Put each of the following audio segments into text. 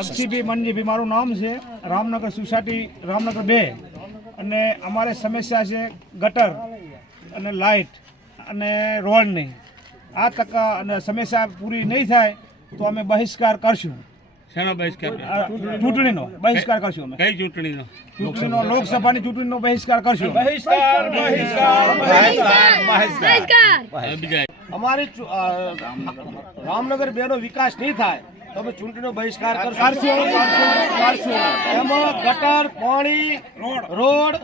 ACB Manjibhai મારું નામ છે રામનગર સોસાયટી રામનગર બે. અને અમારે સમસ્યા છે ગટર અને લાઇટ અને રોડની. આ તક અને સમસ્યા પૂરી નહીં થાય તો અમે બહિષ્કાર કરશું. શેનો બહિષ્કાર ચૂંટણીનો બહિષ્કાર કરશું અમે. કઈ ચૂંટણીનો? ચૂંટણીનો લોકસભાની. ચૂંટણીનો બહિષ્કાર કરશું હવે બીજા અમારી ચુ- અ, રામનગર બે નો વિકાસ નહીં થાય તો અમે ચૂંટણીનો બહિષ્કાર કરશું. એમાં ગટર, પાણી, રોડ,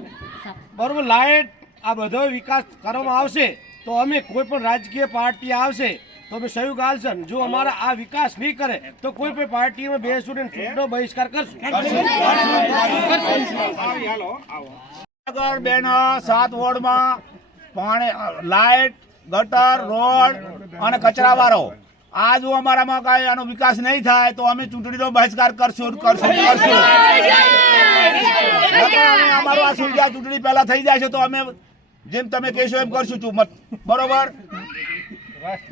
બરોબર, લાઇટ, આ બધો વિકાસ કરવામાં આવશે. તો અમે કોઈ પણ રાજકીય પાર્ટી આવશે, તો અમે સહયોગ આલશે જો અમારા આ વિકાસ નહીં કરે, તો કોઈ પણ પાર્ટીમાં બેસું ને ચૂંટણીનો બહિષ્કાર કરશું. બેના સાત વોર્ડમાં પાણી, લાઇટ, ગટર, રોડ અને કચરાવાળો. આ જો અમારામાં કાંઈ આનો વિકાસ નહીં થાય તો અમે ચૂંટણીનો બહિષ્કાર કરશું કરશું કરશું. અમારું આ સુવિધા ચૂંટણી પહેલા થઈ જાય છે તો અમે જેમ તમે કહેશો એમ કરશું બરોબર?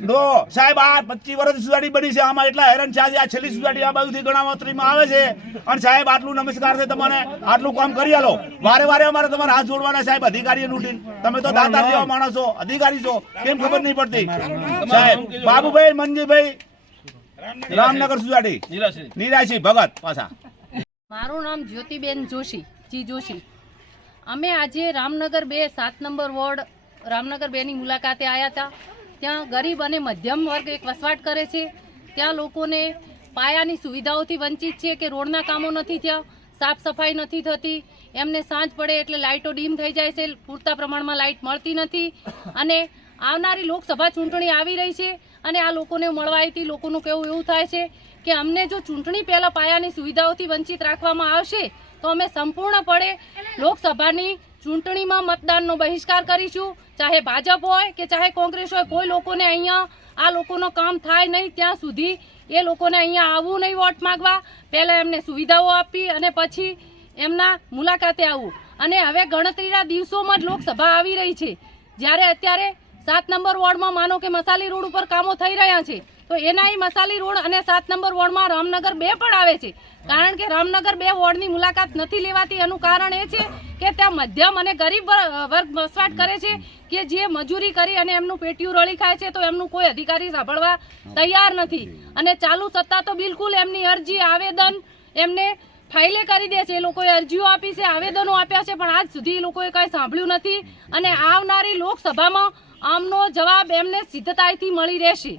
નો સાહેબ, આ પચીસ વર્ષ સુધારી બની છે. આમાં એટલા હેરાન છે. આ છેલ્લી સુધારી આ બાજુથી ગણાવતરીમાં આવે છે. અને સાહેબ, આટલું નમસ્કાર છે તમારે. આટલું કામ કરી આલો. વારે વારે અમારે તમારે હાથ જોડવાના સાહેબ, અધિકારીઓ લૂંટીને તમે તો દાતા જેવા માણસ, અધિકારી છો. કેમ ખબર નહીં પડતી? સાહેબ, બાબુભાઈ, મનજીભાઈ, રામનગર સુધારી. નિરાશી, ભગત, પાછા. મારું નામ જ્યોતિબેન જોશી, જી જોશી. અમે આજે રામનગર બે, સાત નંબર વોર્ડ રામનગર બેની મુલાકાતે આવ્યા હતા. ત્યાં ગરીબ અને મધ્યમ વર્ગ એક વસવાટ કરે છે. ત્યાં લોકોને પાયાની સુવિધાઓથી વંચિત છે કે રોડના કામો નથી થયા, સાફ સફાઈ નથી થતી, એમને સાંજ પડે એટલે લાઇટો ડીમ થઈ જાય છે, પૂરતા પ્રમાણમાં લાઇટ મળતી નથી અને આવનારી લોકસભા ચૂંટણી આવી રહી છે અને આ લોકોને મળવા લોકોનું કેવું એવું થાય છે કે અમને જો ચૂંટણી પહેલાં પાયાની સુવિધાઓથી વંચિત રાખવામાં આવશે તો અમે સંપૂર્ણપણે લોકસભાની ચૂંટણીમાં મતદાનનો બહિષ્કાર કરીશું. ચાહે ભાજપ હોય કે ચાહે કોંગ્રેસ હોય, કોઈ લોકોને અહીંયા આ લોકોનો કામ થાય નહીં ત્યાં સુધી એ લોકોને અહીંયા આવવું નહીં વોટ માંગવા. પહેલાં એમને સુવિધાઓ આપી અને પછી એમના મુલાકાતે આવવું. અને હવે ગણતરીના દિવસોમાં જ લોકસભા આવી રહી છે. જ્યારે અત્યારે સાત નંબર વોર્ડમાં માનો કે મસાલી રોડ ઉપર કામો થઈ રહ્યા છે, તો એનાય મસાલી રોડ અને સાત નંબર વોર્ડમાં રામનગર બે પણ આવે છે. કારણ કે રામનગર બે વોર્ડની મુલાકાત નથી લેવાતી, એનું કારણ એ છે કે ત્યાં મધ્યમ અને ગરીબ વર- વર્ગ વસવાટ કરે છે કે જે મજૂરી કરી અને એમનું પેટીયું રળી ખાય છે, તો એમનું કોઈ અધિકારી સાંભળવા તૈયાર નથી. અને ચાલુ સત્તા તો બિલકુલ એમની અરજી, આવેદન એમને ફાઇલે કરી દે છે. એ લોકોએ અરજીઓ આપી છે, આવેદનો આપ્યા છે, પણ આજ સુધી એ લોકોએ કાંઈ સાંભળ્યું નથી અને આવનારી લોકસભામાં આમનો જવાબ એમને સિદ્ધતાઈથી મળી રહેશે.